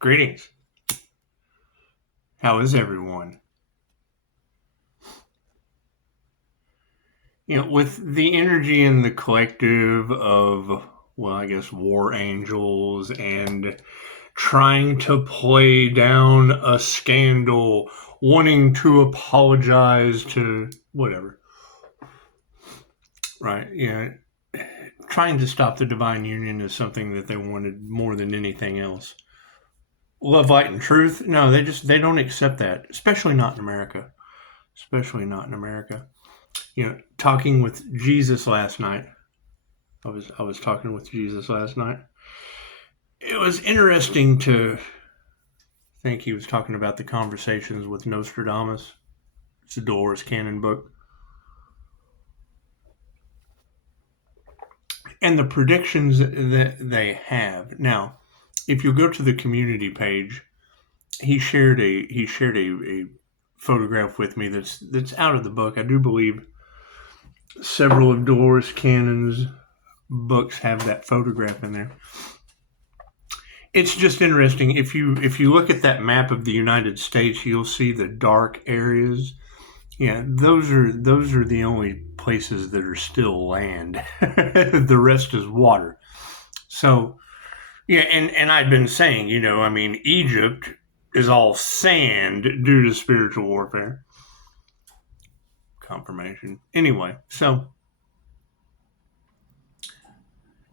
Greetings. How is everyone? With the energy in the collective of, war angels and trying to play down a scandal, wanting to apologize to whatever. Right, trying to stop the divine union is something that they wanted more than anything else. Love, light, and truth? No, they don't accept that, especially not in America. Talking with Jesus last night. I was talking with Jesus last night. It was interesting to think he was talking about the conversations with Nostradamus. It's a Dolores Cannon book. And the predictions that they have. Now, if you go to the community page, he shared a photograph with me that's out of the book. I do believe several of Dolores Cannon's books have that photograph in there. It's just interesting. If you look at that map of the United States, you'll see the dark areas. Yeah, those are the only places that are still land. The rest is water. So, and I've been saying, Egypt is all sand due to spiritual warfare. Confirmation. Anyway, so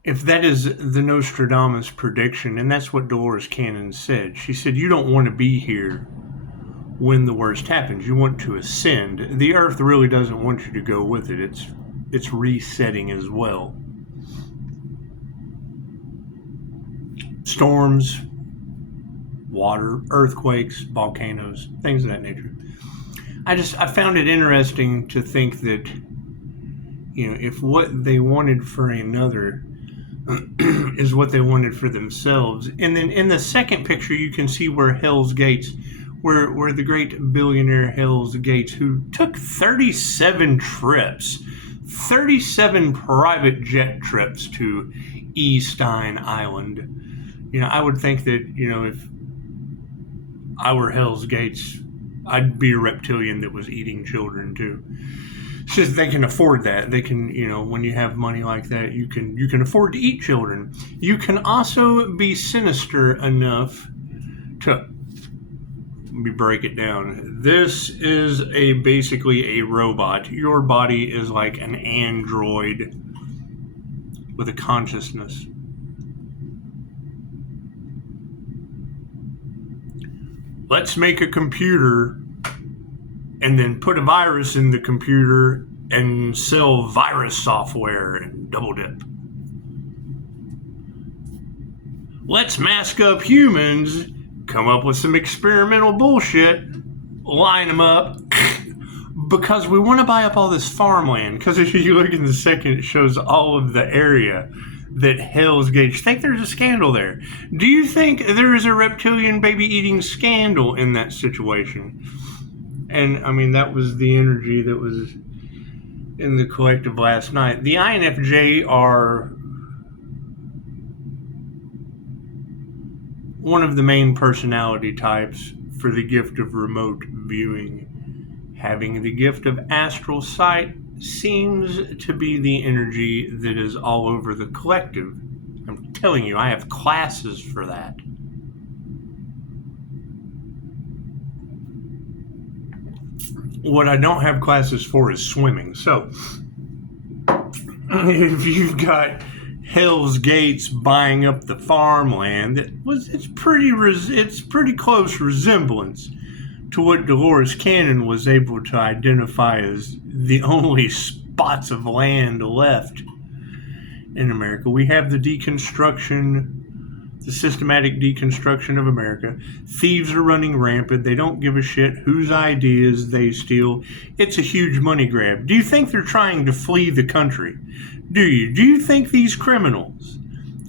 if that is the Nostradamus prediction, and that's what Dolores Cannon said, she said, you don't want to be here when the worst happens. You want to ascend. The earth really doesn't want you to go with it. It's resetting as well. Storms, water, earthquakes, volcanoes, things of that nature. I found it interesting to think that, if what they wanted for another is what they wanted for themselves. And then in the second picture, you can see where Hell's Gates, where the great billionaire Hell's Gates, who took 37 trips, 37 private jet trips to Stein Island. I would think that, if I were Hell's Gates, I'd be a reptilian that was eating children too. It's just they can afford that. They can, when you have money like that, you can afford to eat children. You can also be sinister enough to, let me break it down. This is basically a robot. Your body is like an android with a consciousness. Let's make a computer and then put a virus in the computer and sell virus software and double dip. Let's mask up humans, come up with some experimental bullshit, line them up, because we want to buy up all this farmland. Because if you look in the second, it shows all of the area that Hell's Gates. Think there's a scandal there. Do you think there is a reptilian baby eating scandal in that situation? And that was the energy that was in the collective last night. The INFJ are one of the main personality types for the gift of remote viewing. Having the gift of astral sight seems to be the energy that is all over the collective. I'm telling you, I have classes for that. What I don't have classes for is swimming. So, if you've got Hell's Gates buying up the farmland, it's pretty close resemblance to what Dolores Cannon was able to identify as the only spots of land left in America. We have the systematic deconstruction of America. Thieves are running rampant. They don't give a shit whose ideas they steal. It's a huge money grab. Do you think they're trying to flee the country? Do you? Do you think these criminals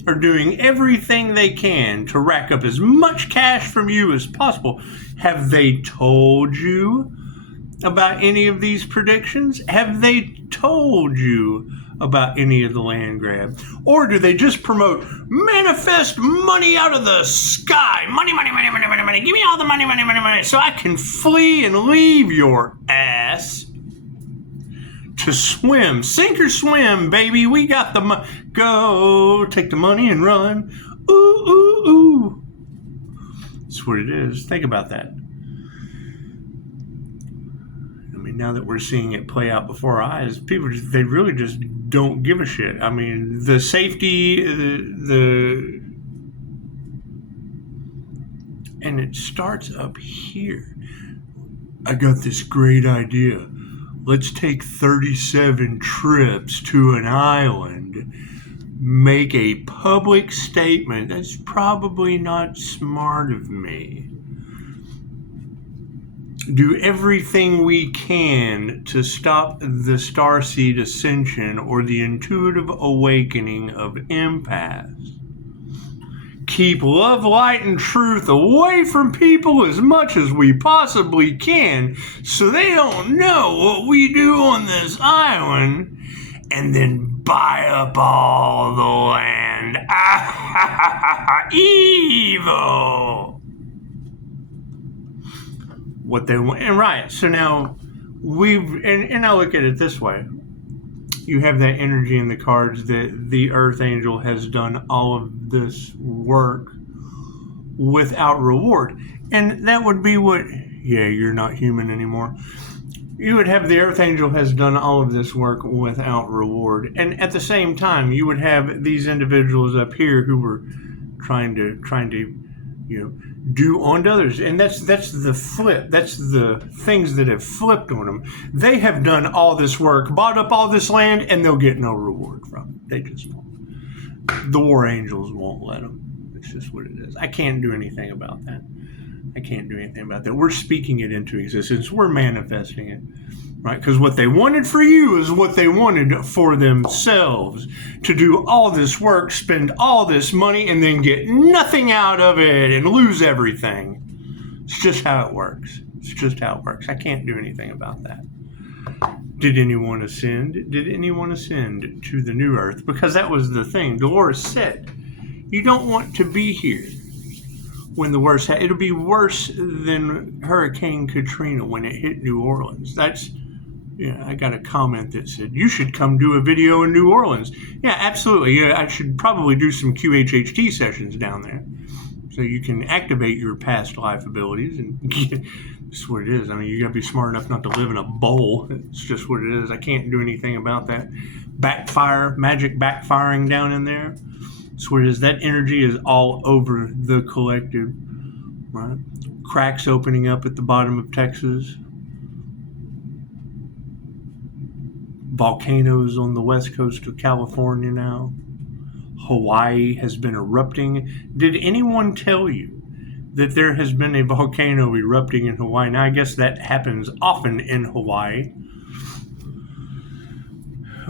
are doing everything they can to rack up as much cash from you as possible? Have they told you about any of these predictions? Have they told you about any of the land grab? Or do they just promote manifest money out of the sky? Money, money, money, money, money, money. Give me all the money, money, money, money, so I can flee and leave your ass to swim. Sink or swim, baby. We got the money. Go, take the money and run. Ooh, ooh, ooh. That's what it is. Think about that. I mean, now that we're seeing it play out before our eyes, people, they really just don't give a shit. I mean, the safety, and it starts up here. I got this great idea. Let's take 37 trips to an island, make a public statement. That's probably not smart of me. Do everything we can to stop the starseed ascension or the intuitive awakening of empaths. Keep love, light, and truth away from people as much as we possibly can so they don't know what we do on this island, and then buy up all the land. Evil! What they want. And right, so now and I look at it this way. You have that energy in the cards that the Earth Angel has done all of this work without reward. And that would be what, you're not human anymore. You would have the Earth Angel has done all of this work without reward. And at the same time, you would have these individuals up here who were trying to do unto others. And that's the flip. That's the things that have flipped on them. They have done all this work, bought up all this land, and they'll get no reward from it. They just won't. The War Angels won't let them. It's just what it is. I can't do anything about that. We're speaking it into existence. We're manifesting it. Right? Because what they wanted for you is what they wanted for themselves. To do all this work, spend all this money, and then get nothing out of it and lose everything. It's just how it works. I can't do anything about that. Did anyone ascend? Did anyone ascend to the new earth? Because that was the thing. Dolores said, you don't want to be here when the worst it'll be worse than Hurricane Katrina when it hit New Orleans. I got a comment that said, you should come do a video in New Orleans. Yeah, absolutely. Yeah, I should probably do some QHHT sessions down there so you can activate your past life abilities. And that's what it is. I mean, you got to be smart enough not to live in a bowl. It's just what it is. I can't do anything about that. Magic backfiring down in there. That's what it is. That energy is all over the collective, right? Cracks opening up at the bottom of Texas. Volcanoes on the west coast of California now. Hawaii has been erupting. Did anyone tell you that there has been a volcano erupting in Hawaii? Now, I guess that happens often in Hawaii.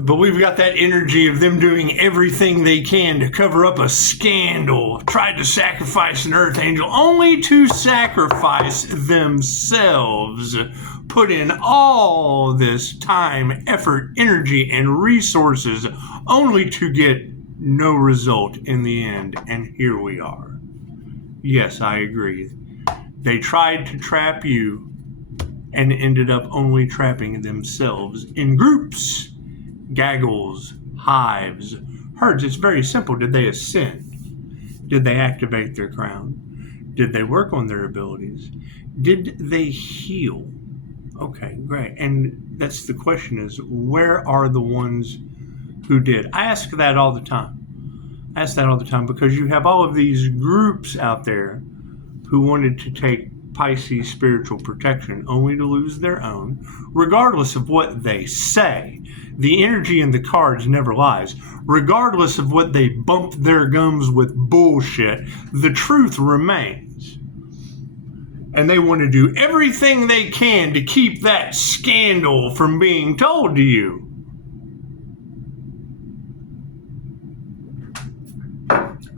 But we've got that energy of them doing everything they can to cover up a scandal. Tried to sacrifice an Earth Angel only to sacrifice themselves. Put in all this time, effort, energy, and resources only to get no result in the end. And here we are. Yes, I agree. They tried to trap you and ended up only trapping themselves in groups. Gaggles, hives, herds. It's very simple. Did they ascend? Did they activate their crown? Did they work on their abilities? Did they heal? Okay, great. And that's the question is, where are the ones who did? I ask that all the time. Because you have all of these groups out there who wanted to take Pisces spiritual protection only to lose their own, regardless of what they say. The energy in the cards never lies. Regardless of what they bump their gums with bullshit, the truth remains. And they want to do everything they can to keep that scandal from being told to you.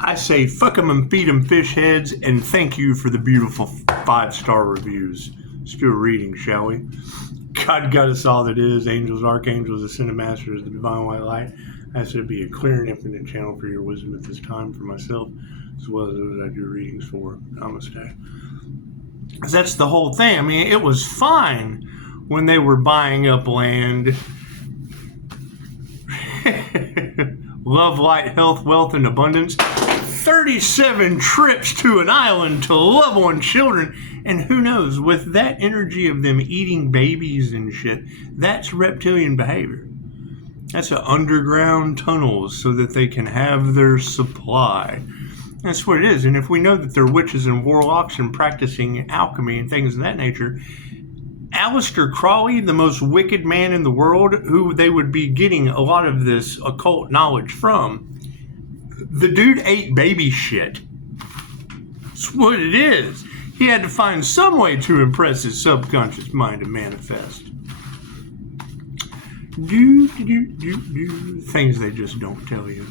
I say fuck them and feed them fish heads, and thank you for the beautiful 5-star reviews. Let's do a reading, shall we? God got us all that is, angels, archangels, ascended masters, the divine white light. I said, be a clear and infinite channel for your wisdom at this time for myself, as well as those I do readings for. Namaste. That's the whole thing. I mean, it was fine when they were buying up land. Love, light, health, wealth, and abundance. 37 trips to an island to love on children. And who knows, with that energy of them eating babies and shit, that's reptilian behavior. That's underground tunnels so that they can have their supply. That's what it is. And if we know that they're witches and warlocks and practicing alchemy and things of that nature, Aleister Crowley, the most wicked man in the world, who they would be getting a lot of this occult knowledge from, the dude ate baby shit. That's what it is. He had to find some way to impress his subconscious mind and manifest. Things they just don't tell you.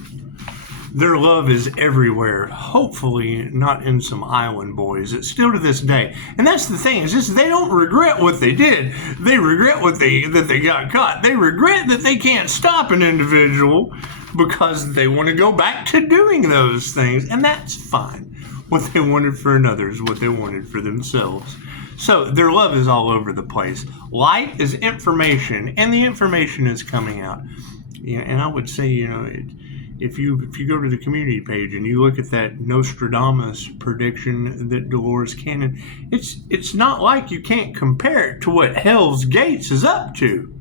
Their love is everywhere. Hopefully not in some island boys. It's still to this day. And that's the thing, is just they don't regret what they did. They regret that they got caught. They regret that they can't stop an individual because they want to go back to doing those things. And that's fine. What they wanted for another is what they wanted for themselves. So their love is all over the place. Light is information, and the information is coming out. And I would say, if you go to the community page and you look at that Nostradamus prediction that Dolores Cannon, it's not like you can't compare it to what Hell's Gates is up to.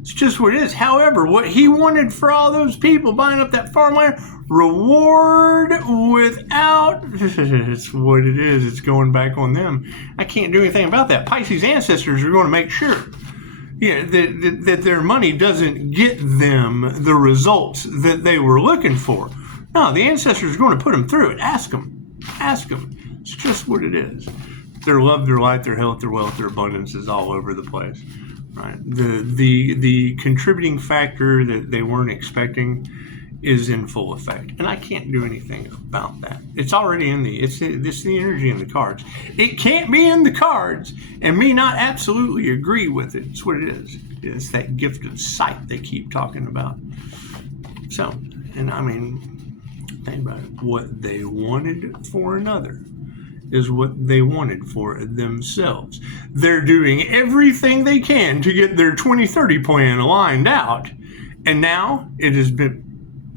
It's just what it is. However, what he wanted for all those people buying up that farmland, reward without, it's what it is. It's going back on them. I can't do anything about that. Pisces ancestors are going to make sure that their money doesn't get them the results that they were looking for. No, the ancestors are going to put them through it. Ask them. It's just what it is. Their love, their light, their health, their wealth, their abundance is all over the place. Right. The contributing factor that they weren't expecting is in full effect, and I can't do anything about that. It's already in it's the energy in the cards. It can't be in the cards and me not absolutely agree with it. It's what it is. It's that gift of sight they keep talking about. So, and I mean, think about it. What they wanted for another is what they wanted for themselves. They're doing everything they can to get their 2030 plan lined out, and now it has been.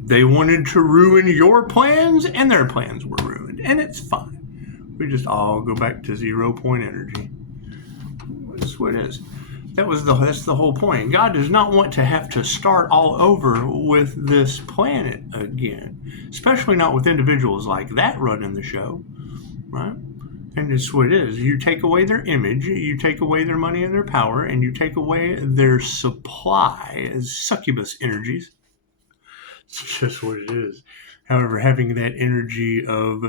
They wanted to ruin your plans, and their plans were ruined, and it's fine. We just all go back to 0 point energy. That's what it is. That's the whole point. God does not want to have to start all over with this planet again, especially not with individuals like that running the show, right? And it's what it is. You take away their image, you take away their money and their power, and you take away their supply as succubus energies. It's just what it is. However, having that energy of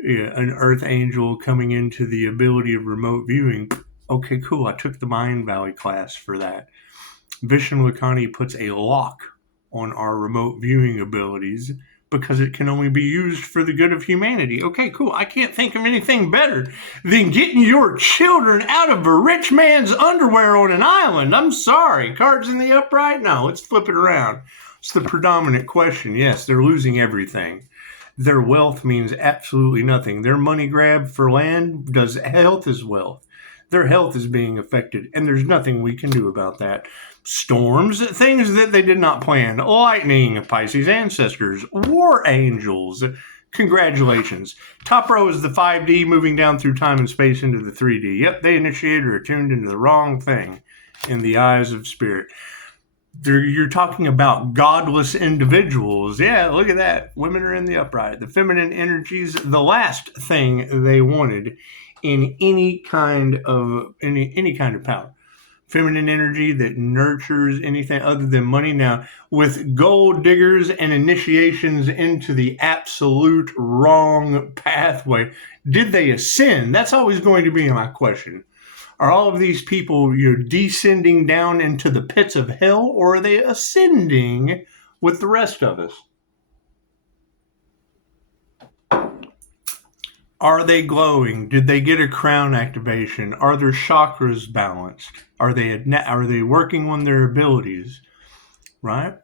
an earth angel coming into the ability of remote viewing, okay, cool. I took the Mind Valley class for that. Vishnu Lakani puts a lock on our remote viewing abilities because it can only be used for the good of humanity. Okay, cool. I can't think of anything better than getting your children out of a rich man's underwear on an island. I'm sorry. Cards in the upright? No, let's flip it around. It's the predominant question. Yes, they're losing everything. Their wealth means absolutely nothing. Their money grab for land does health as wealth. Their health is being affected, and there's nothing we can do about that. Storms, things that they did not plan. Lightning, Pisces ancestors, war angels. Congratulations. Top row is the 5D moving down through time and space into the 3D. Yep, they initiated or tuned into the wrong thing in the eyes of spirit. You're talking about godless individuals. Yeah, look at that. Women are in the upright. The feminine energies, the last thing they wanted in any kind of power. Feminine energy that nurtures anything other than money. Now, with gold diggers and initiations into the absolute wrong pathway, did they ascend? That's always going to be my question. Are all of these people descending down into the pits of hell, or are they ascending with the rest of us? Are they glowing? Did they get a crown activation? Are their chakras balanced? Are they working on their abilities? Right?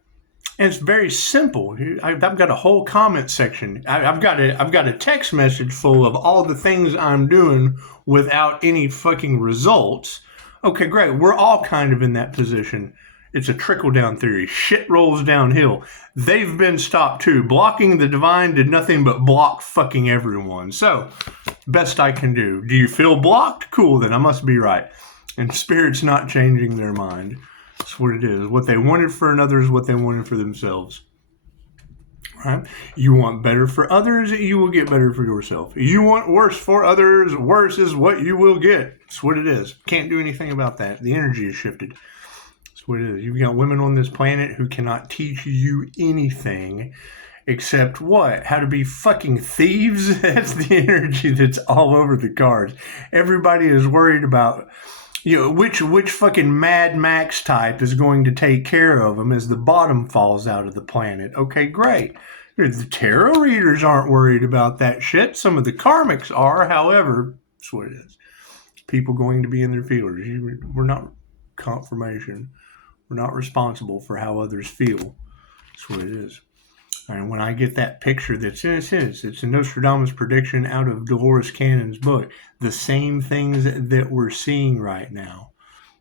And it's very simple. I've got a whole comment section. I've got a text message full of all the things I'm doing without any fucking results. Okay, great. We're all kind of in that position. It's a trickle-down theory. Shit rolls downhill. They've been stopped too. Blocking the divine did nothing but block fucking everyone. So, best I can do. Do you feel blocked? Cool, then I must be right. And Spirit's not changing their mind. That's what it is. What they wanted for another is what they wanted for themselves. Right? You want better for others, you will get better for yourself. You want worse for others, worse is what you will get. That's what it is. Can't do anything about that. The energy is shifted. That's what it is. You've got women on this planet who cannot teach you anything except what? How to be fucking thieves? That's the energy that's all over the cards. Everybody is worried about, which fucking Mad Max type is going to take care of them as the bottom falls out of the planet. Okay, great. The tarot readers aren't worried about that shit. Some of the karmics are, however, that's what it is. People going to be in their feelers. We're not confirmation. We're not responsible for how others feel. That's what it is. And when I get that picture it's a Nostradamus prediction out of Dolores Cannon's book, the same things that we're seeing right now,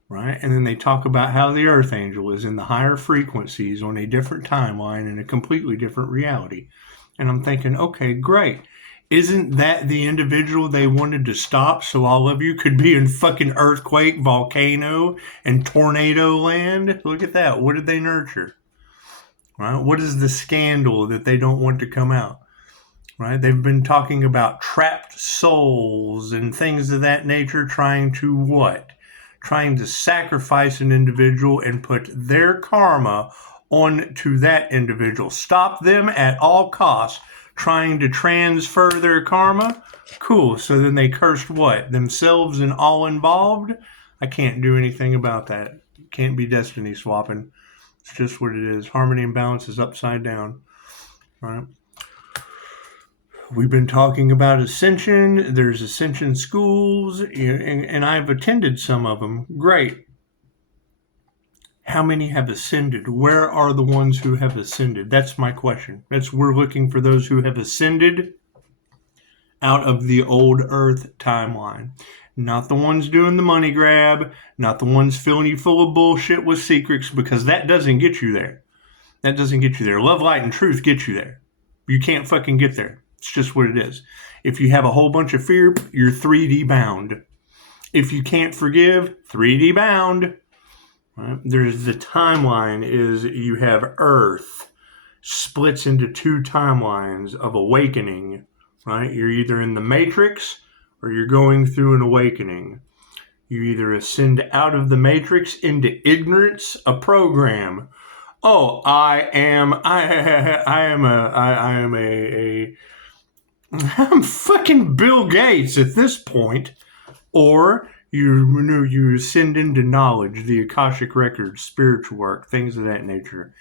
right? And then they talk about how the Earth Angel is in the higher frequencies on a different timeline in a completely different reality. And I'm thinking, okay, great. Isn't that the individual they wanted to stop so all of you could be in fucking earthquake, volcano, and tornado land? Look at that. What did they nurture? Right? What is the scandal that they don't want to come out? Right? They've been talking about trapped souls and things of that nature, trying to what? Trying to sacrifice an individual and put their karma onto that individual. Stop them at all costs, trying to transfer their karma. Cool. So then they cursed what? Themselves and all involved? I can't do anything about that. Can't be destiny swapping. It's just what it is. Harmony and balance is upside down. Right? We've been talking about ascension. There's ascension schools, and I've attended some of them. Great. How many have ascended? Where are the ones who have ascended? That's my question. We're looking for those who have ascended out of the old Earth timeline. Not the ones doing the money grab, not the ones filling you full of bullshit with secrets, because that doesn't get you there. That doesn't get you there. Love, light, and truth get you there. You can't fucking get there. It's just what it is. If you have a whole bunch of fear, you're 3D bound. If you can't forgive, 3D bound. Right? There's the timeline is you have Earth splits into two timelines of awakening. Right? You're either in the Matrix or you're going through an awakening. You either ascend out of the Matrix into ignorance, a program. Oh, I'm fucking Bill Gates at this point. Or you ascend into knowledge, the Akashic records, spiritual work, things of that nature.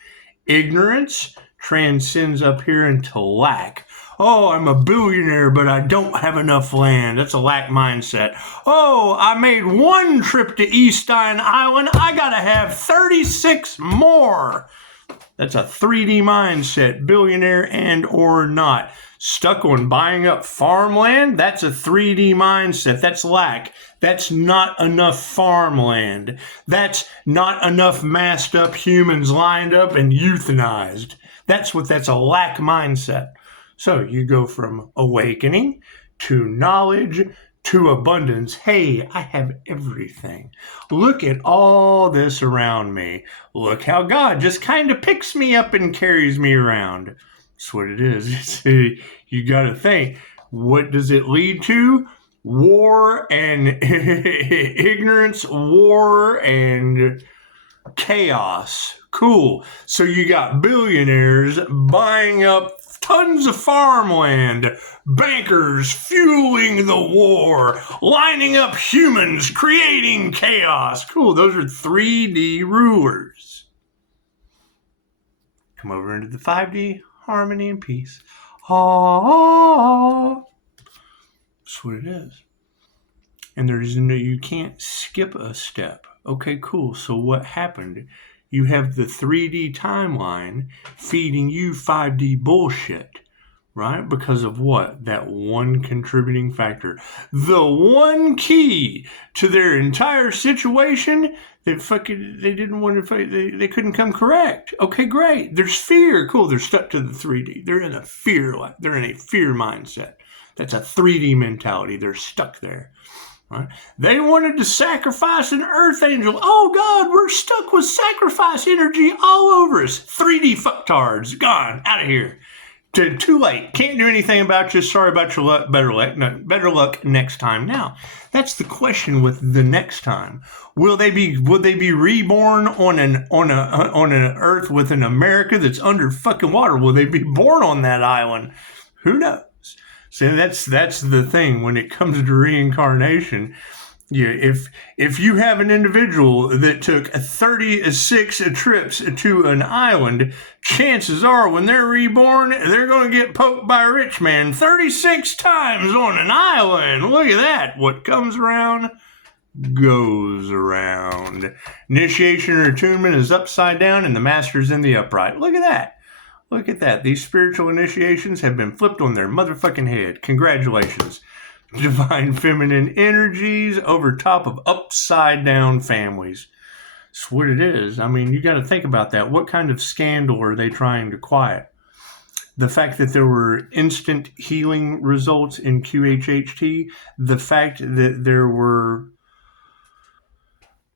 Ignorance transcends up here into lack. Oh, I'm a billionaire, but I don't have enough land. That's a lack mindset. Oh, I made one trip to Eastine Island. I gotta have 36 more. That's a 3D mindset, billionaire and or not. Stuck on buying up farmland? That's a 3D mindset. That's lack. That's not enough farmland. That's not enough masked up humans lined up and euthanized. That's a lack mindset. So you go from awakening to knowledge to abundance. Hey, I have everything. Look at all this around me. Look how God just kind of picks me up and carries me around. That's what it is. You got to think, what does it lead to? War and ignorance, war and chaos. Cool. So you got billionaires buying up tons of farmland, bankers fueling the war, lining up humans, creating chaos. Cool. Those are 3D rulers. Come over into the 5D, harmony and peace. Ah. That's what it is. And there's no, you can't skip a step. Okay, cool. So what happened? You have the 3D timeline feeding you 5D bullshit, right? Because of what? That one contributing factor. The one key to their entire situation that they didn't want to, they couldn't come correct. Okay, great. There's fear. Cool. They're stuck to the 3D. They're in a fear mindset. That's a 3D mentality. They're stuck there. Right? They wanted to sacrifice an earth angel. Oh God, we're stuck with sacrifice energy all over us. 3D fucktards. Gone. Out of here. Too late. Can't do anything about you. Sorry about your luck. Better luck. No, better luck next time. Now, that's the question with the next time. Will they be reborn on an earth with an America that's under fucking water? Will they be born on that island? Who knows? So that's the thing when it comes to reincarnation. Yeah, if you have an individual that took 36 trips to an island, chances are when they're reborn, they're going to get poked by a rich man 36 times on an island. Look at that. What comes around goes around. Initiation or attunement is upside down and the master's in the upright. Look at that. Look at that. These spiritual initiations have been flipped on their motherfucking head. Congratulations. Divine feminine energies over top of upside down families. That's what it is. I mean, you got to think about that. What kind of scandal are they trying to quiet? The fact that there were instant healing results in QHHT, the fact that there were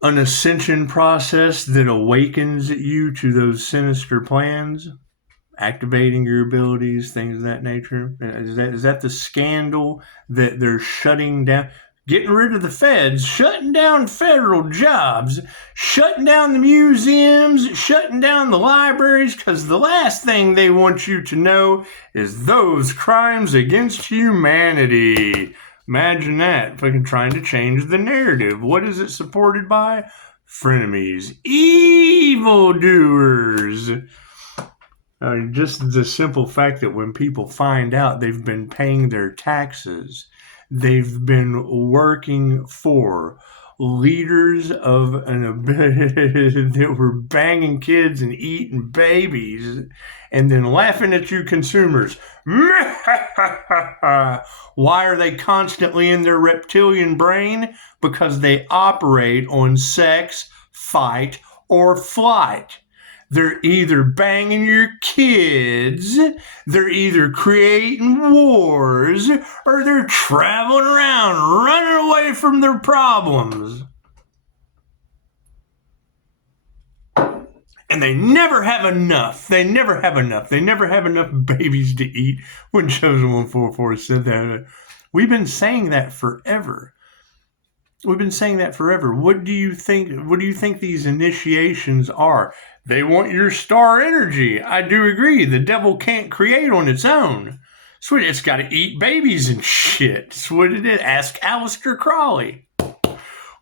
an ascension process that awakens you to those sinister plans, activating your abilities, things of that nature. Is that the scandal that they're shutting down? Getting rid of the feds, shutting down federal jobs, shutting down the museums, shutting down the libraries, because the last thing they want you to know is those crimes against humanity. Imagine that, fucking trying to change the narrative. What is it supported by? Frenemies, evildoers. Just the simple fact that when people find out they've been paying their taxes, they've been working for leaders of that were banging kids and eating babies and then laughing at you consumers. Why are they constantly in their reptilian brain? Because they operate on sex, fight, or flight. They're either banging your kids, they're either creating wars, or they're traveling around running away from their problems. And they never have enough. They never have enough. They never have enough babies to eat. When Chosen 144 said that, we've been saying that forever. We've been saying that forever. What do you think? What do you think these initiations are? They want your star energy. I do agree. The devil can't create on its own. So it's got to eat babies and shit. That's what it is. Ask Aleister Crowley.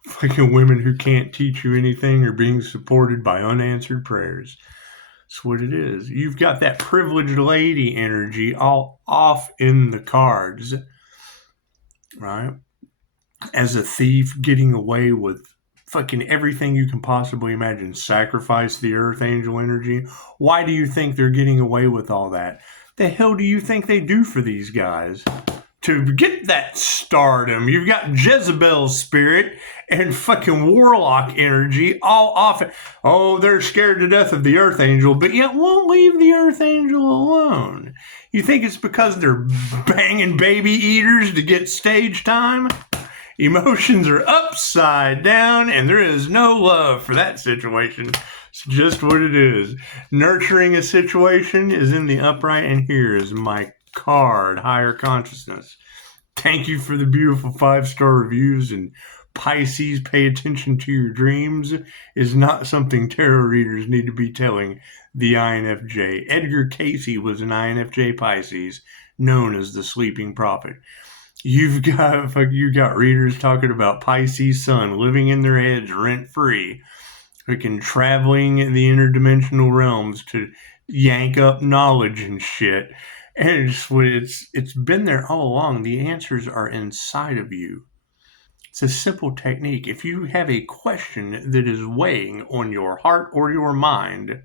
Fucking women who can't teach you anything are being supported by unanswered prayers. That's what it is. You've got that privileged lady energy all off in the cards, right? As a thief, getting away with fucking everything you can possibly imagine. Sacrifice the earth angel energy. Why do you think they're getting away with all that? The hell do you think they do for these guys? To get that stardom, you've got Jezebel's spirit and fucking warlock energy all off. Oh, they're scared to death of the earth angel, but yet won't leave the earth angel alone. You think it's because they're banging baby eaters to get stage time? Emotions are upside down, and there is no love for that situation. It's just what it is. Nurturing a situation is in the upright, and here is my card, Higher Consciousness. Thank you for the beautiful 5-star reviews, and Pisces, pay attention to your dreams is not something tarot readers need to be telling the INFJ. Edgar Cayce was an INFJ Pisces, known as the Sleeping Prophet. You got readers talking about Pisces sun living in their heads rent-free, freaking traveling in the interdimensional realms to yank up knowledge and shit. And it's been there all along. The answers are inside of you. It's a simple technique. If you have a question that is weighing on your heart or your mind,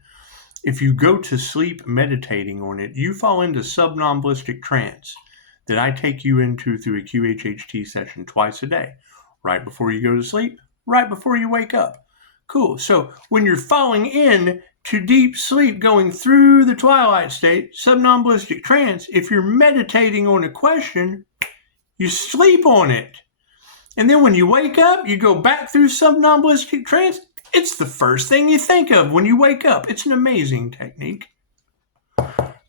if you go to sleep meditating on it, you fall into somnambulistic trance that I take you into through a QHHT session twice a day, right before you go to sleep, right before you wake up. Cool. So when you're falling in to deep sleep, going through the twilight state, somnambulistic trance, if you're meditating on a question, you sleep on it. And then when you wake up, you go back through somnambulistic trance. It's the first thing you think of when you wake up. It's an amazing technique.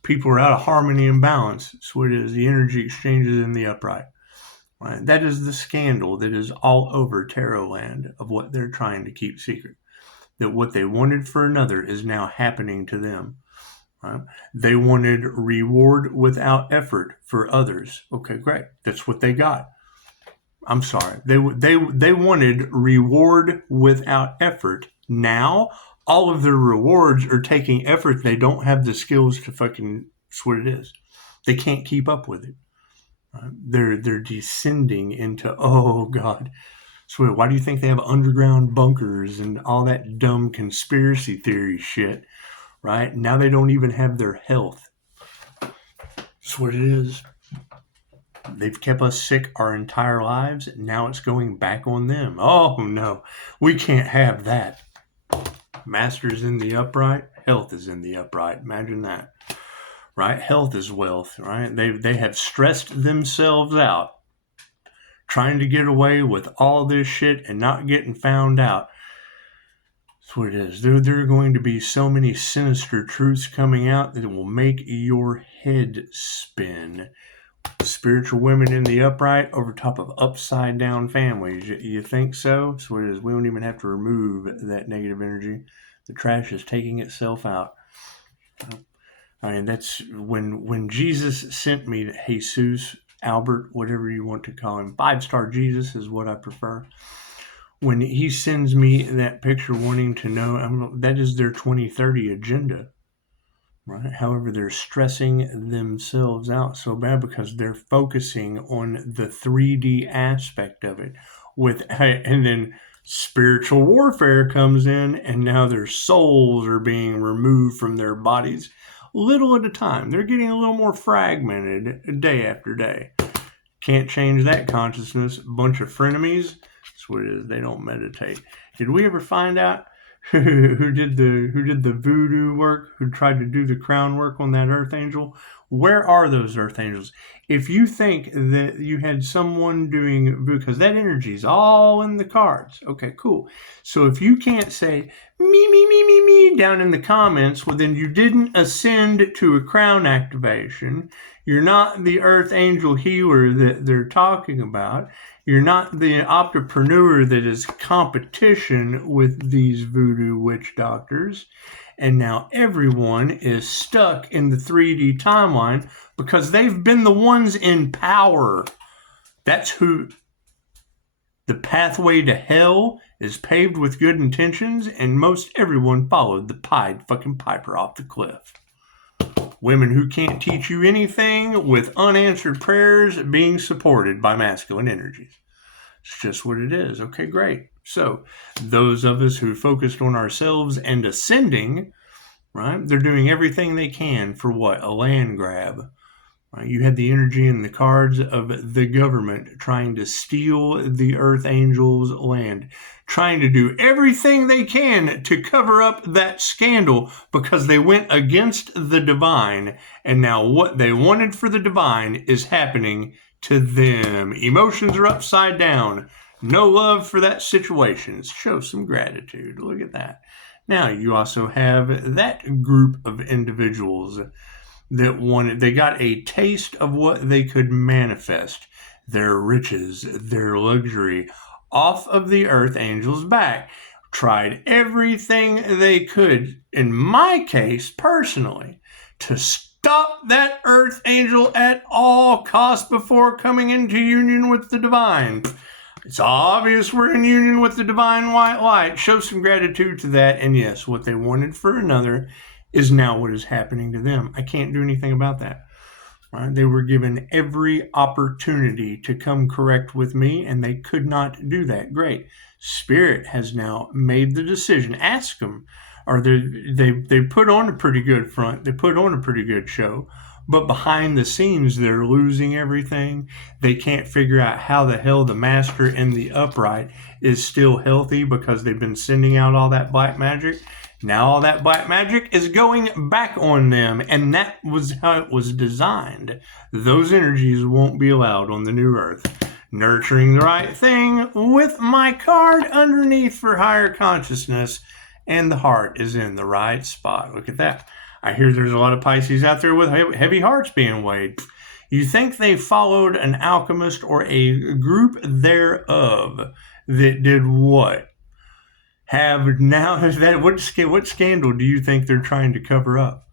People are out of harmony and balance. That's what it is. The energy exchanges in the upright. Right? That is the scandal that is all over tarot land of what they're trying to keep secret. That what they wanted for another is now happening to them. Right? They wanted reward without effort for others. Okay, great. That's what they got. I'm sorry. They wanted reward without effort. Now, all of their rewards are taking effort. They don't have the skills to fucking, that's what it is. They can't keep up with it. They're descending into, oh God. So why do you think they have underground bunkers and all that dumb conspiracy theory shit, right? Now they don't even have their health. That's what it is. They've kept us sick our entire lives. Now it's going back on them. Oh no, we can't have that. Master's in the upright, health is in the upright. Imagine that, right? Health is wealth, right? They have stressed themselves out trying to get away with all this shit and not getting found out. That's what it is. There are going to be so many sinister truths coming out that it will make your head spin. Spiritual women in the upright over top of upside down families. You think so? So it is. We don't even have to remove that negative energy. The trash is taking itself out. I mean, that's when Jesus sent me to Jesus, Albert, whatever you want to call him. 5-star Jesus is what I prefer. When he sends me that picture wanting to know, that is their 2030 agenda. Right? However, they're stressing themselves out so bad because they're focusing on the 3D aspect of it. And then spiritual warfare comes in, and now their souls are being removed from their bodies little at a time. They're getting a little more fragmented day after day. Can't change that consciousness. A bunch of frenemies. That's what it is. They don't meditate. Did we ever find out who did the voodoo work, who tried to do the crown work on that earth angel? Where are those earth angels? If you think that you had someone doing voodoo, because that energy is all in the cards. Okay, cool. So if you can't say me down in the comments, well then you didn't ascend to a crown activation. You're not the earth angel healer that they're talking about. You're not the entrepreneur that is competition with these voodoo witch doctors. And now everyone is stuck in the 3D timeline because they've been the ones in power. That's who. The pathway to hell is paved with good intentions, and most everyone followed the Pied fucking Piper off the cliff. Women who can't teach you anything with unanswered prayers being supported by masculine energies. It's just what it is. Okay, great. So those of us who focused on ourselves and ascending, right, they're doing everything they can for what? A land grab. Right? You had the energy in the cards of the government trying to steal the earth angels' land, trying to do everything they can to cover up that scandal because they went against the divine, and now what they wanted for the divine is happening to them. Emotions are upside down. No love for that situation. Show some gratitude. Look at that. Now you also have that group of individuals that they got a taste of what they could manifest, their riches, their luxury, off of the earth angel's back. Tried everything they could, in my case, personally, to stop that earth angel at all costs before coming into union with the divine. It's obvious we're in union with the divine white light. Show some gratitude to that. And yes, what they wanted for another is now what is happening to them. I can't do anything about that. Right? They were given every opportunity to come correct with me, and they could not do that. Great. Spirit has now made the decision. Ask them. Or they put on a pretty good front. They put on a pretty good show. But behind the scenes, they're losing everything. They can't figure out how the hell the master in the upright is still healthy because they've been sending out all that black magic. Now all that black magic is going back on them, and that was how it was designed. Those energies won't be allowed on the new earth. Nurturing the right thing with my card underneath for higher consciousness, and the heart is in the right spot. Look at that. I hear there's a lot of Pisces out there with heavy hearts being weighed. You think they followed an alchemist or a group thereof that did what? Have now that what scandal do you think they're trying to cover up?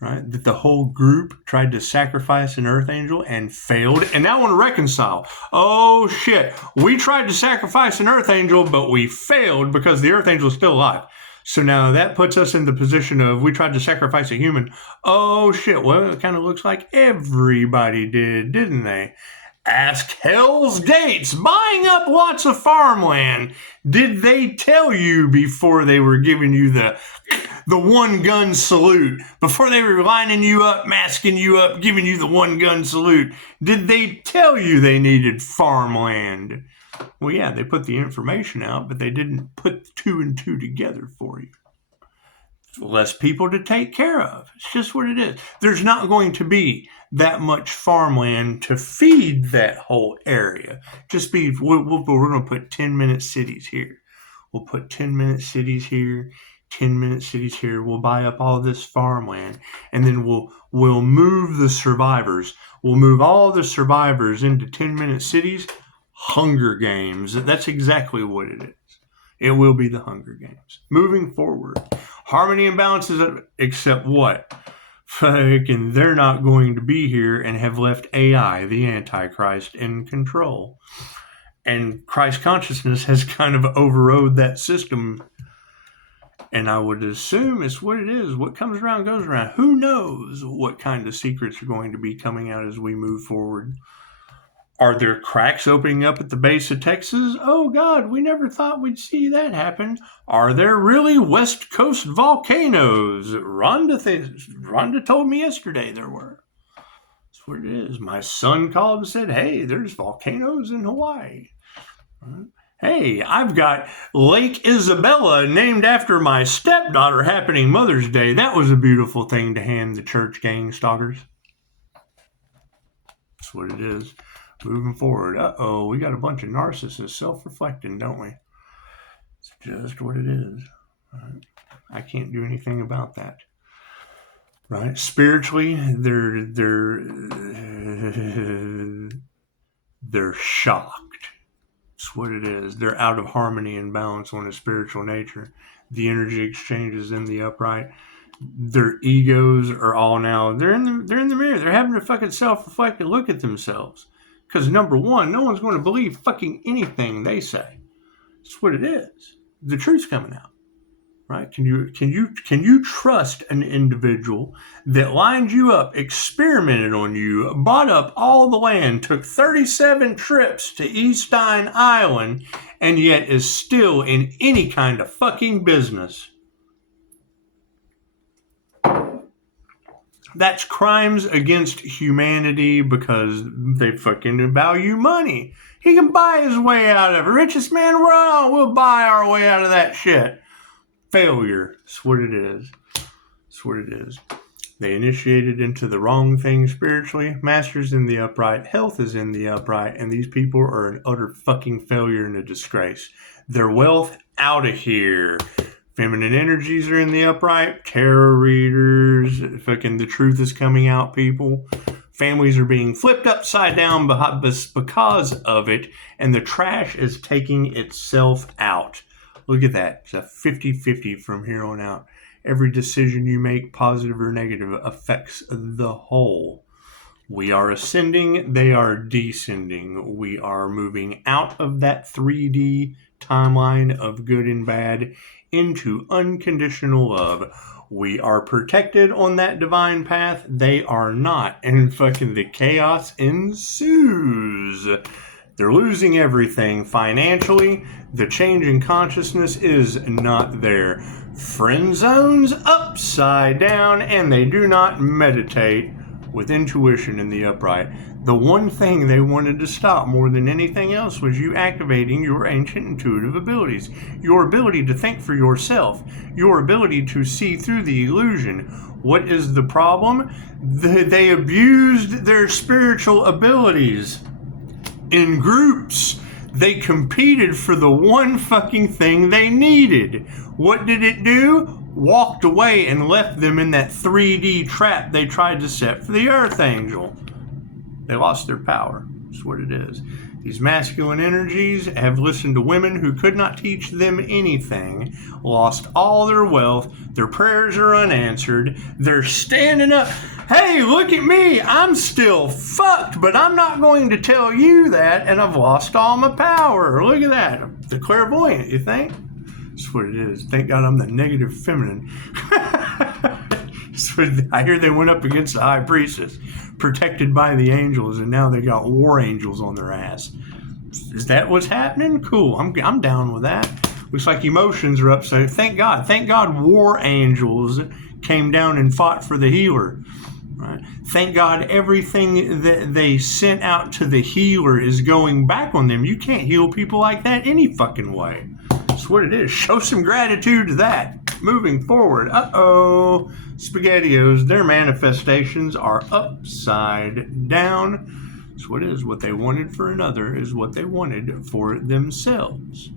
Right, that the whole group tried to sacrifice an earth angel and failed, and now want to reconcile. Oh shit, we tried to sacrifice an earth angel, but we failed because the earth angel is still alive. So now that puts us in the position of we tried to sacrifice a human. Oh shit, well, it kind of looks like everybody did, didn't they? Ask Hell's Gates, buying up lots of farmland. Did they tell you before they were giving you the one gun salute? Before they were lining you up, masking you up, giving you the one gun salute? Did they tell you they needed farmland? Well, yeah, they put the information out, but they didn't put 2 and 2 together for you. Less people to take care of. It's just what it is. There's not going to be that much farmland to feed that whole area. We're going to put 10-minute cities here. We'll put 10-minute cities here, 10-minute cities here. We'll buy up all this farmland, and then we'll move the survivors. We'll move all the survivors into 10-minute cities. Hunger Games. That's exactly what it is. It will be the Hunger Games. Moving forward. Harmony and balance is except what? Fucking they're not going to be here and have left AI, the Antichrist, in control. And Christ consciousness has kind of overrode that system. And I would assume it's what it is. What comes around goes around. Who knows what kind of secrets are going to be coming out as we move forward. Are there cracks opening up at the base of Texas? Oh, God, we never thought we'd see that happen. Are there really West Coast volcanoes? Rhonda told me yesterday there were. That's what it is. My son called and said, hey, there's volcanoes in Hawaii. Hey, I've got Lake Isabella named after my stepdaughter happening Mother's Day. That was a beautiful thing to hand the church gang stalkers. That's what it is. Moving forward. Uh-oh, we got a bunch of narcissists self-reflecting, don't we? It's just what it is. Right? I can't do anything about that. Right? Spiritually, they're shocked. That's what it is. They're out of harmony and balance on a spiritual nature. The energy exchanges in the upright. Their egos are all now. They're in the mirror. They're having to fucking self-reflect and look at themselves. Because number one, no one's going to believe fucking anything they say. That's what it is. The truth's coming out, right? Can you trust an individual that lined you up, experimented on you, bought up all the land, took 37 trips to Eastine Island, and yet is still in any kind of fucking business? That's crimes against humanity because they fucking value money. He can buy his way out of it. Richest man around, we'll buy our way out of that shit. Failure. That's what it is. That's what it is. They initiated into the wrong thing spiritually. Master's in the upright. Health is in the upright. And these people are an utter fucking failure and a disgrace. Their wealth out of here. Feminine energies are in the upright. Tarot readers. Fucking the truth is coming out, people. Families are being flipped upside down because of it. And the trash is taking itself out. Look at that. It's a 50-50 from here on out. Every decision you make, positive or negative, affects the whole. We are ascending, they are descending. We are moving out of that 3D timeline of good and bad into unconditional love. We are protected on that divine path. They are not. And fucking the chaos ensues. They're losing everything financially. The change in consciousness is not there. Friend zones upside down, and they do not meditate with intuition in the upright. The one thing they wanted to stop more than anything else was you activating your ancient intuitive abilities, your ability to think for yourself, your ability to see through the illusion. What is the problem? They abused their spiritual abilities in groups. They competed for the one fucking thing they needed. What did it do? Walked away and left them in that 3D trap they tried to set for the Archangel. They lost their power. That's what it is. These masculine energies have listened to women who could not teach them anything, lost all their wealth, their prayers are unanswered, they're standing up. Hey, look at me, I'm still fucked, but I'm not going to tell you that, and I've lost all my power. Look at that. The clairvoyant, you think? That's what it is. Thank God I'm the negative feminine. So I hear they went up against the high priestess, protected by the angels, and now they got war angels on their ass. Is that what's happening? Cool. I'm down with that. Looks like emotions are up. So thank God war angels came down and fought for the healer. Right? Thank God everything that they sent out to the healer is going back on them. You can't heal people like that any fucking way. That's what it is. Show some gratitude to that. Moving forward. Uh-oh. SpaghettiOs, their manifestations are upside down. That's what it is. What they wanted for another is what they wanted for themselves.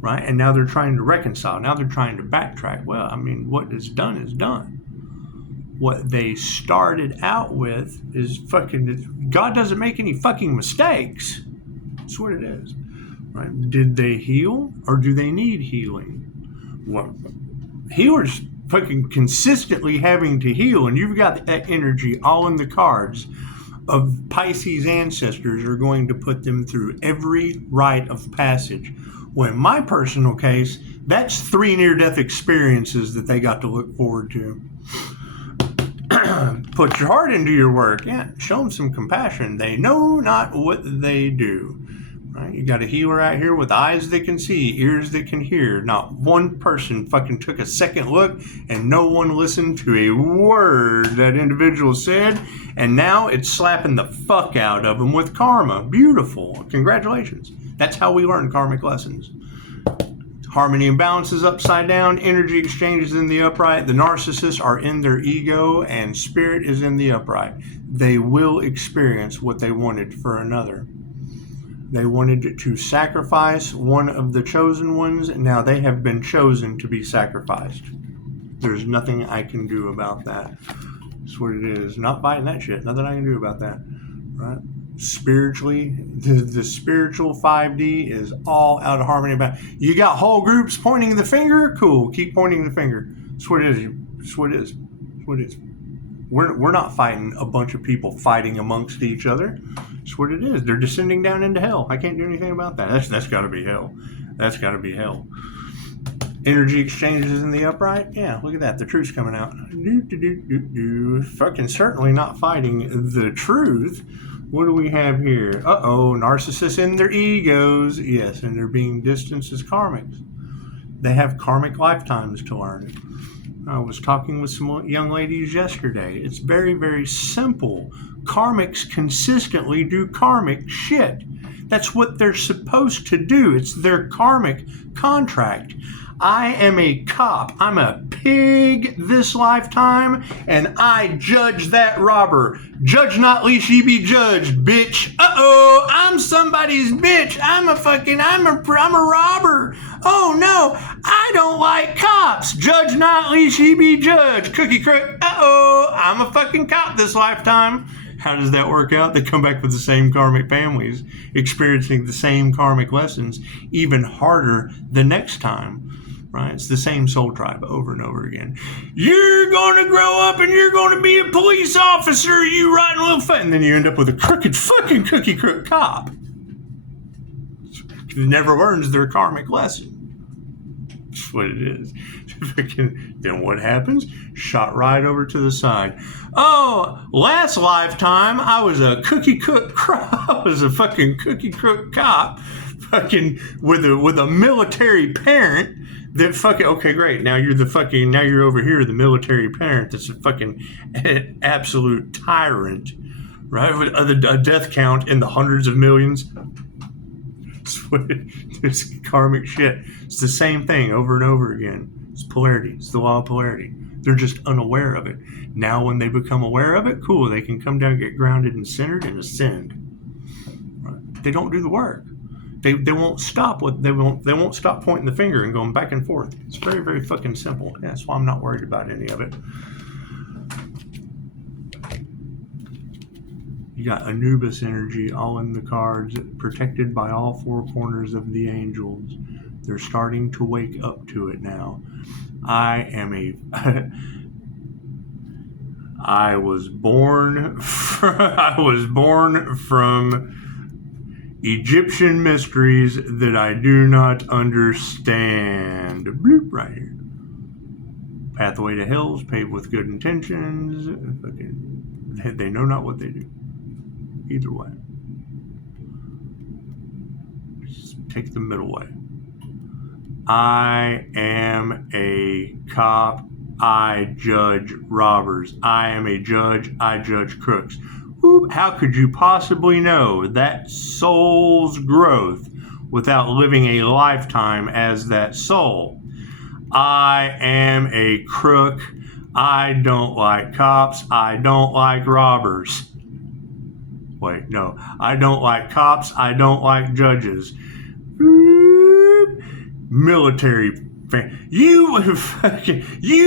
Right? And now they're trying to reconcile. Now they're trying to backtrack. Well, I mean, what is done is done. What they started out with is fucking... God doesn't make any fucking mistakes. That's what it is. Right? Did they heal or do they need healing? Well, healers fucking consistently having to heal, and you've got that energy all in the cards of Pisces ancestors are going to put them through every rite of passage. Well, in my personal case, that's 3 near-death experiences that they got to look forward to. Put your heart into your work. Yeah, show them some compassion. They know not what they do. Right? You got a healer out here with eyes that can see, ears that can hear. Not one person fucking took a second look, and no one listened to a word that individual said, and now it's slapping the fuck out of them with karma. Beautiful. Congratulations. That's how we learn karmic lessons. Harmony and balance is upside down. Energy exchanges in the upright. The narcissists are in their ego, and spirit is in the upright. They will experience what they wanted for another. They wanted to sacrifice one of the chosen ones, and now they have been chosen to be sacrificed. There's nothing I can do about that. That's what it is. Not buying that shit. Nothing I can do about that. Right? Spiritually, the spiritual 5D is all out of harmony. You got whole groups pointing the finger? Cool. Keep pointing the finger. That's what it is. That's what it is. That's what it is. We're not fighting a bunch of people fighting amongst each other. That's what it is. They're descending down into hell. I can't do anything about that. That's got to be hell. That's got to be hell. Energy exchanges in the upright. Yeah, look at that. The truth's coming out. Fucking certainly not fighting the truth. What do we have here? Uh-oh, narcissists in their egos. Yes, and they're being distanced as karmics. They have karmic lifetimes to learn. I was talking with some young ladies yesterday. It's very, very simple. Karmics consistently do karmic shit. That's what they're supposed to do. It's their karmic contract. I am a cop. I'm a pig this lifetime, and I judge that robber. Judge not, lest ye be judged, bitch. Uh-oh, I'm somebody's bitch. I'm a robber. Oh, no, I don't like cops. Judge not, lest ye be judged. Cookie crook. Uh-oh, I'm a fucking cop this lifetime. How does that work out? They come back with the same karmic families, experiencing the same karmic lessons, even harder the next time. right? It's the same soul tribe over and over again. You're going to grow up and you're going to be a police officer, you rotten little fuck. And then you end up with a crooked fucking cookie crook cop who never learns their karmic lesson. That's what it is. Then what happens? Shot right over to the side. Oh, last lifetime I was a cookie cook. I was a fucking cookie crook cop, fucking with a military parent. That fucking okay, great. Now you're over here, the military parent that's a fucking absolute tyrant, right? With a death count in the hundreds of millions. It's karmic shit. It's the same thing over and over again. It's polarity. It's the law of polarity. They're just unaware of it. Now when they become aware of it, cool, they can come down, get grounded and centered, and ascend. Right? They don't do the work. They won't stop they won't stop pointing the finger and going back and forth. It's very, very fucking simple. That's why I'm not worried about any of it. You got Anubis energy all in the cards, protected by all four corners of the angels. They're starting to wake up to it now. I was born from Egyptian mysteries that I do not understand. Bloop, right here. Pathway to hell is paved with good intentions. They know not what they do. Either way. Just take the middle way. I am a cop. I judge robbers. I am a judge. I judge crooks. How could you possibly know that soul's growth without living a lifetime as that soul? I am a crook. I don't like cops. I don't like robbers. Wait, no. I don't like cops. I don't like judges. Military. You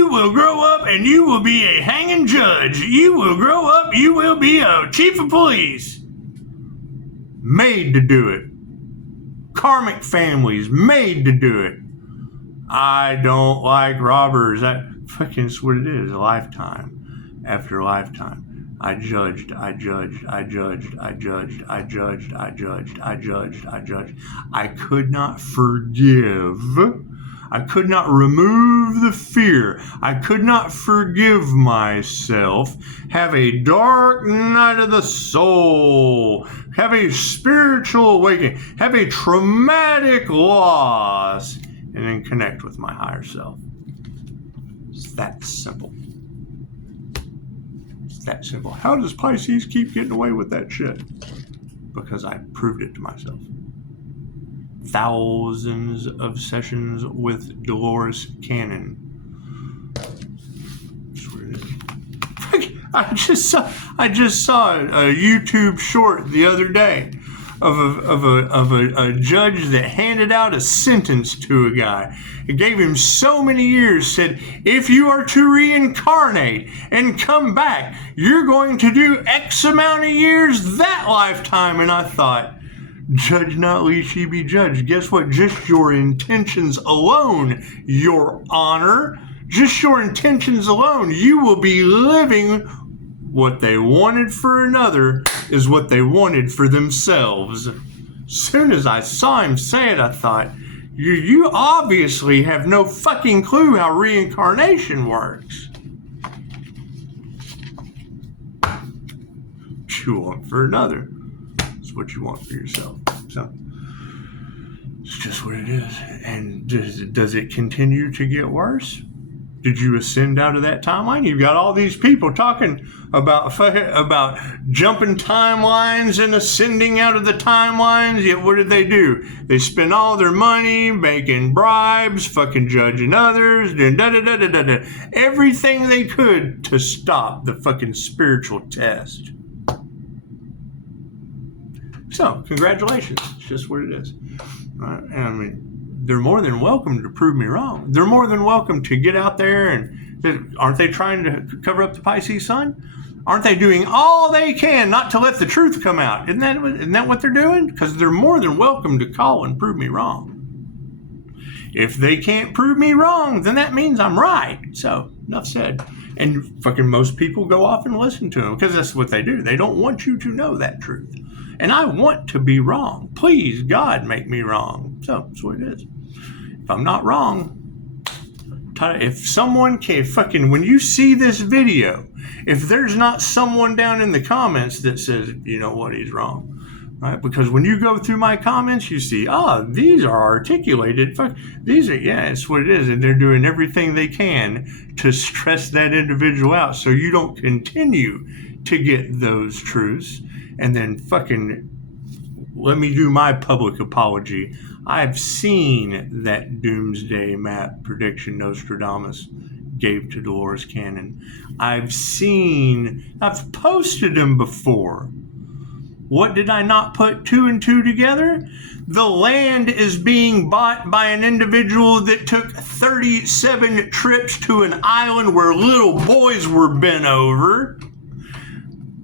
will grow up and you will be a hanging judge. You will grow up, you will be a chief of police. Made to do it. Karmic families made to do it. I don't like robbers. That fucking is what it is. Lifetime after lifetime. I judged. I could not forgive. I could not remove the fear. I could not forgive myself. Have a dark night of the soul. Have a spiritual awakening. Have a traumatic loss. And then connect with my higher self. It's that simple. It's that simple. How does Pisces keep getting away with that shit? Because I proved it to myself. Thousands of sessions with Dolores Cannon. That's what it is. I just saw a YouTube short the other day of a judge that handed out a sentence to a guy. It gave him so many years, said, if you are to reincarnate and come back, you're going to do X amount of years that lifetime. And I thought, judge not lest ye be judged. Guess what? Just your intentions alone, Your Honor, just your intentions alone, you will be living what they wanted for another is what they wanted for themselves. As soon as I saw him say it, I thought, you obviously have no fucking clue how reincarnation works. What you want for another is what you want for yourself. So it's just what it is. And does it continue to get worse? Did you ascend out of that timeline? You've got all these people talking about jumping timelines and ascending out of the timelines. Yet what did they do? They spent all their money making bribes, fucking judging others, everything they could to stop the fucking spiritual test. So, congratulations. It's just what it is. Right? And I mean, they're more than welcome to prove me wrong. They're more than welcome to get out there and aren't they trying to cover up the Pisces sun? Aren't they doing all they can not to let the truth come out? Isn't that what they're doing? Because they're more than welcome to call and prove me wrong. if they can't prove me wrong, then that means I'm right. So, enough said. And fucking most people go off and listen to them because that's what they do. They don't want you to know that truth. And I want to be wrong. Please, God, make me wrong. So, that's what it is. If I'm not wrong, if someone can fucking, when you see this video, if there's not someone down in the comments that says, you know what, he's wrong. Right? Because when you go through my comments, you see, these are articulated. These are, yeah, it's what it is. And they're doing everything they can to stress that individual out so you don't continue to get those truths. And then fucking let me do my public apology. I've seen that doomsday map prediction Nostradamus gave to Dolores Cannon. I've posted them before. What did I not put 2 and 2 together? The land is being bought by an individual that took 37 trips to an island where little boys were bent over.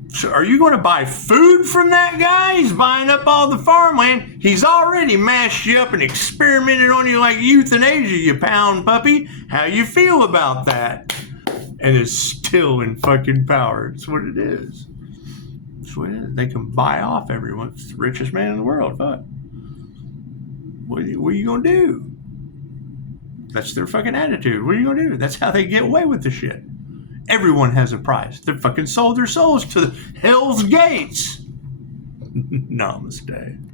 So are you going to buy food from that guy? He's buying up all the farmland. He's already mashed you up and experimented on you like euthanasia, you pound puppy. How you feel about that? And it's still in fucking power. It's what it is. It's what it is. They can buy off everyone. It's the richest man in the world. Fuck. What are you going to do? That's their fucking attitude. What are you going to do? That's how they get away with the shit. Everyone has a price. They fucking sold their souls to hell's gates. Namaste.